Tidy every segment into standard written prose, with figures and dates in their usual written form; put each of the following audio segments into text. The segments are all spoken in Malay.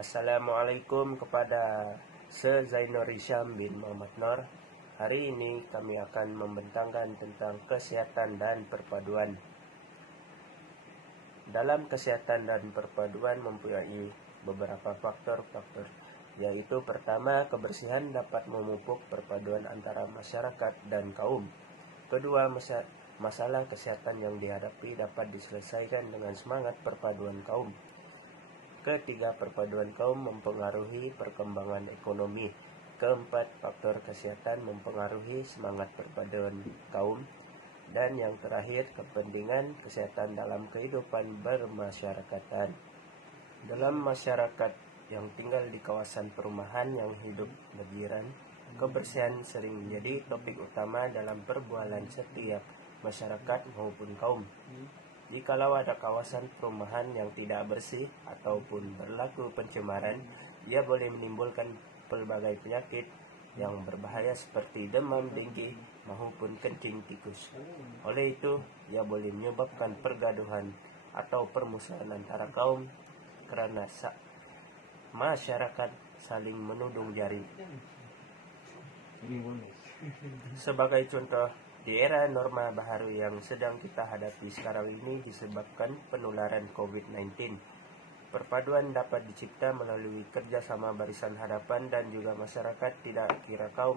Assalamualaikum kepada Zainur Hisham bin Muhammad Nur. Hari ini kami akan membentangkan tentang kesehatan dan perpaduan. Dalam kesehatan dan perpaduan mempunyai beberapa faktor-faktor, yaitu pertama, kebersihan dapat memupuk perpaduan antara masyarakat dan kaum. Kedua, masalah kesehatan yang dihadapi dapat diselesaikan dengan semangat perpaduan kaum. Ketiga, perpaduan kaum mempengaruhi perkembangan ekonomi. Keempat, faktor kesehatan mempengaruhi semangat perpaduan kaum. Dan yang terakhir, kepentingan kesehatan dalam kehidupan bermasyarakatan. Dalam masyarakat yang tinggal di kawasan perumahan yang hidup berjiran, kebersihan sering menjadi topik utama dalam perbualan setiap masyarakat maupun kaum. Jikalau ada kawasan perumahan yang tidak bersih ataupun berlaku pencemaran, ia boleh menimbulkan pelbagai penyakit yang berbahaya seperti demam, denggi, maupun kencing tikus. Oleh itu, ia boleh menyebabkan pergaduhan atau permusuhan antara kaum karena masyarakat saling menudung jari. Sebagai contoh, di era norma baru yang sedang kita hadapi sekarang ini disebabkan penularan COVID-19, perpaduan dapat dicipta melalui kerjasama barisan hadapan dan juga masyarakat tidak kira kaum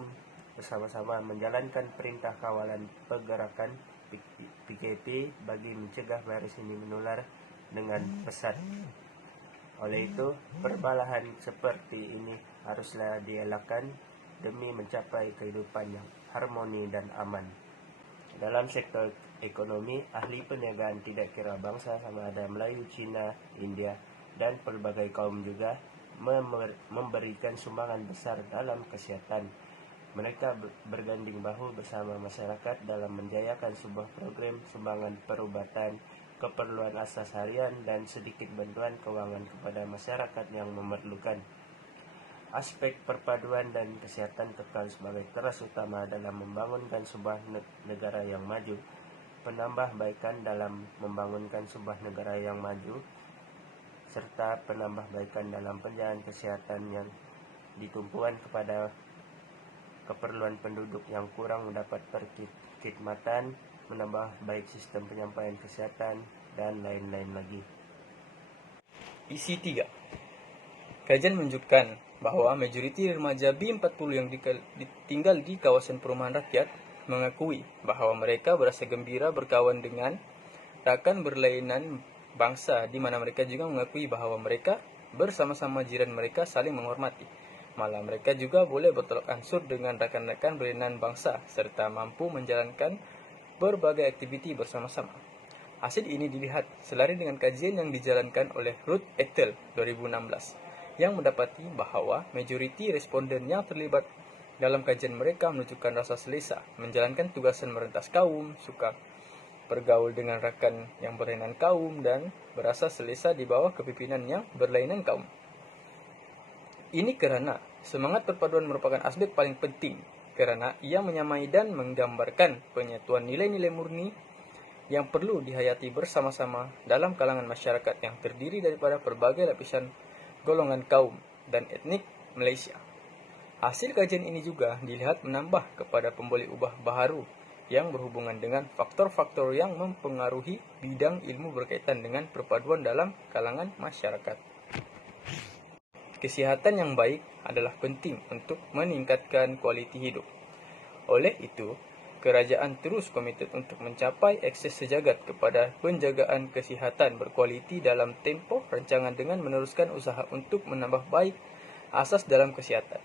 bersama-sama menjalankan perintah kawalan pergerakan PKP bagi mencegah virus ini menular dengan pesat. Oleh itu, perbalahan seperti ini haruslah dielakkan demi mencapai kehidupan yang harmoni dan aman. Dalam sektor ekonomi, ahli perniagaan tidak kira bangsa sama ada Melayu, Cina, India, dan pelbagai kaum juga memberikan sumbangan besar dalam kesehatan. Mereka berganding bahu bersama masyarakat dalam menjayakan sebuah program sumbangan perubatan, keperluan asas harian, dan sedikit bantuan keuangan kepada masyarakat yang memerlukan. Aspek perpaduan dan kesehatan kekal sebagai teras utama dalam membangunkan sebuah negara yang maju. Penambahbaikan dalam membangunkan sebuah negara yang maju serta penambahbaikan dalam penjagaan kesehatan yang ditumpukan kepada keperluan penduduk yang kurang mendapat perkhidmatan, menambah baik sistem penyampaian kesehatan, dan lain-lain lagi. Isi 3. Kajian menunjukkan bahwa majoriti remaja B40 yang tinggal di kawasan perumahan rakyat mengakui bahwa mereka berasa gembira berkawan dengan rakan berlainan bangsa, di mana mereka juga mengakui bahwa mereka bersama-sama jiran mereka saling menghormati. Malah mereka juga boleh bertolak ansur dengan rakan-rakan berlainan bangsa serta mampu menjalankan berbagai aktiviti bersama-sama. Hasil ini dilihat selari dengan kajian yang dijalankan oleh Ruth et al. 2016 yang mendapati bahwa majoriti responden yang terlibat dalam kajian mereka menunjukkan rasa selesa menjalankan tugasan merentas kaum, suka bergaul dengan rakan yang berlainan kaum, dan berasa selesa di bawah kepimpinan yang berlainan kaum. Ini karena semangat perpaduan merupakan aspek paling penting karena ia menyamai dan menggambarkan penyatuan nilai-nilai murni yang perlu dihayati bersama-sama dalam kalangan masyarakat yang terdiri daripada berbagai lapisan golongan kaum dan etnik Malaysia. Hasil kajian ini juga dilihat menambah kepada pembeli ubah baharu yang berhubungan dengan faktor-faktor yang mempengaruhi bidang ilmu berkaitan dengan perpaduan dalam kalangan masyarakat. Kesihatan yang baik adalah penting untuk meningkatkan kualiti hidup. Oleh itu, kerajaan terus komited untuk mencapai akses sejagat kepada penjagaan kesihatan berkualiti dalam tempoh rancangan dengan meneruskan usaha untuk menambah baik asas dalam kesihatan.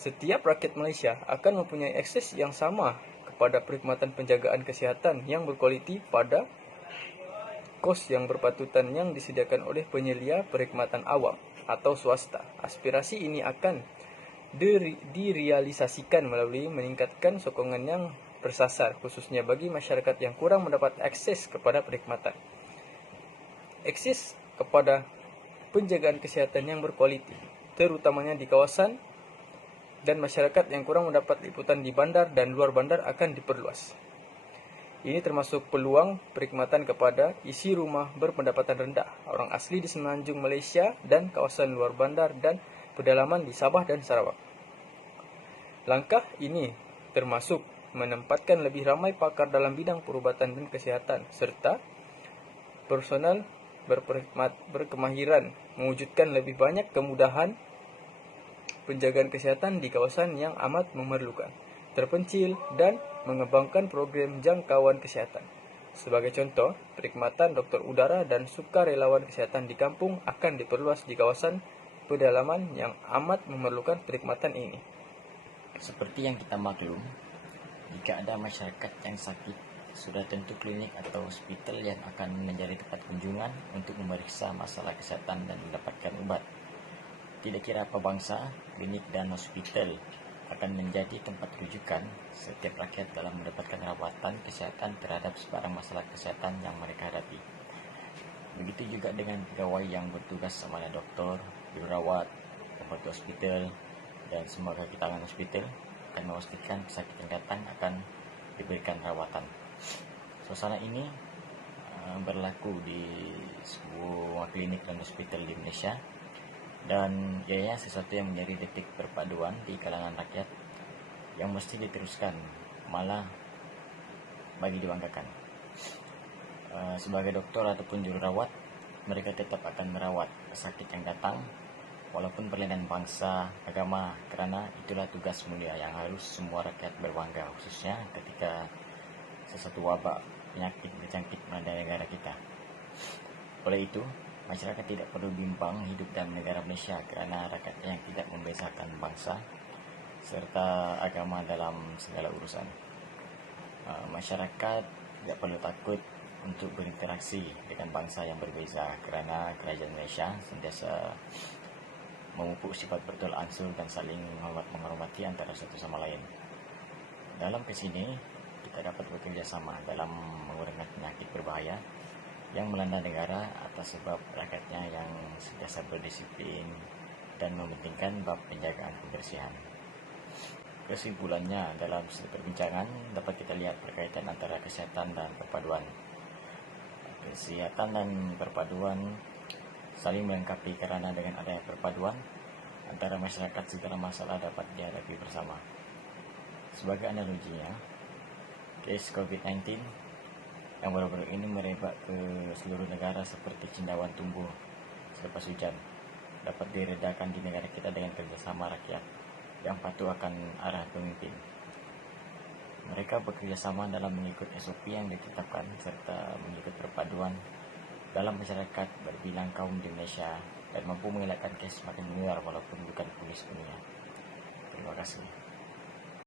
Setiap rakyat Malaysia akan mempunyai akses yang sama kepada perkhidmatan penjagaan kesihatan yang berkualiti pada kos yang berpatutan yang disediakan oleh penyelia perkhidmatan awam atau swasta. Aspirasi ini akan direalisasikan melalui meningkatkan sokongan yang bersasar khususnya bagi masyarakat yang kurang mendapat akses kepada perkhidmatan. Akses kepada penjagaan kesihatan yang berkualiti, terutamanya di kawasan dan masyarakat yang kurang mendapat liputan di bandar dan luar bandar akan diperluas. Ini termasuk peluang perkhidmatan kepada isi rumah berpendapatan rendah, orang asli di semenanjung Malaysia dan kawasan luar bandar dan pedalaman di Sabah dan Sarawak. Langkah ini termasuk menempatkan lebih ramai pakar dalam bidang perubatan dan kesehatan serta personal berkemahiran, mewujudkan lebih banyak kemudahan penjagaan kesehatan di kawasan yang amat memerlukan, terpencil, dan mengembangkan program jangkauan kesehatan. Sebagai contoh, perkhidmatan dokter udara dan sukarelawan kesehatan di kampung akan diperluas di kawasan pedalaman yang amat memerlukan perkhidmatan ini. Seperti yang kita maklum, jika ada masyarakat yang sakit, sudah tentu klinik atau hospital yang akan menjadi tempat kunjungan untuk memeriksa masalah kesehatan dan mendapatkan obat. Tidak kira apa bangsa, klinik dan hospital akan menjadi tempat rujukan setiap rakyat dalam mendapatkan rawatan kesehatan terhadap sebarang masalah kesehatan yang mereka hadapi. Begitu juga dengan pegawai yang bertugas sama ada doktor, jururawat, pembantu hospital, dan semua kaki tangan hospital akan memastikan pesakit yang datang akan diberikan rawatan. Suasana ini berlaku di sebuah klinik dan hospital di Indonesia, dan ianya sesuatu yang menjadi detik perpaduan di kalangan rakyat yang mesti diteruskan, malah bagi dibanggakan. Sebagai dokter ataupun jururawat, mereka tetap akan merawat pesakit yang datang walaupun berlainan bangsa, agama, karena itulah tugas mulia yang harus semua rakyat berbangga, khususnya ketika sesuatu wabak penyakit berjangkit melanda negara kita. Oleh itu, masyarakat tidak perlu bimbang hidup dalam negara Malaysia kerana rakyatnya yang tidak membezakan bangsa serta agama dalam segala urusan. Masyarakat tidak perlu takut untuk berinteraksi dengan bangsa yang berbeza kerana kerajaan Malaysia sentiasa memupuk sifat bertolak ansur dan saling menghormati antara satu sama lain. Dalam kes ini, kita dapat bekerjasama dalam mengurangkan penyakit berbahaya yang melanda negara atas sebab rakyatnya yang sentiasa berdisiplin dan mementingkan bab penjagaan kebersihan. Kesimpulannya, dalam setiap perbincangan dapat kita lihat perkaitan antara kesehatan dan perpaduan. Kesehatan dan perpaduan saling melengkapi kerana dengan adanya perpaduan antara masyarakat segala masalah dapat dihadapi bersama. Sebagai analoginya, kes COVID-19 yang baru-baru ini merebak ke seluruh negara seperti cendawan tumbuh selepas hujan dapat diredakan di negara kita dengan kerjasama rakyat yang patuh akan arah pemimpin. Mereka bekerjasama dalam mengikut SOP yang ditetapkan serta mengikut perpaduan dalam masyarakat berbilang kaum di Malaysia dan mampu mengelakkan kes semakin menular walaupun bukan polis dunia. Terima kasih.